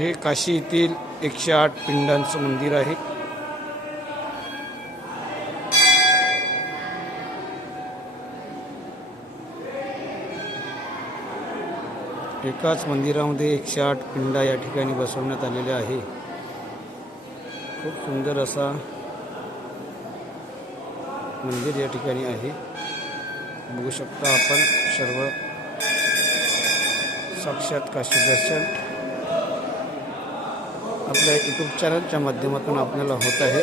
हे काशी येथील एकशे आठ पिंडांचं मंदिर आहे. एकाच मंदिरामध्ये एकशे आठ पिंडा या ठिकाणी बसवण्यात आलेल्या आहे. खूप सुंदर असा मंदिर या ठिकाणी आहे. बघू शकता आपण सर्व साक्षात काशी दर्शन. आपल्या यूट्यूब चॅनलच्या माध्यमातून आपल्याला होत आहे.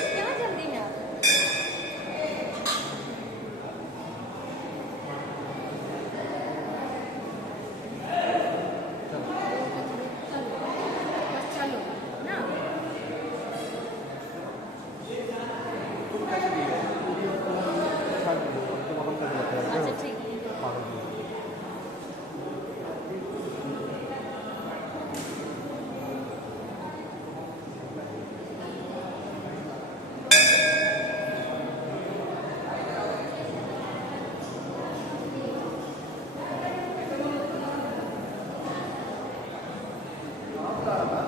para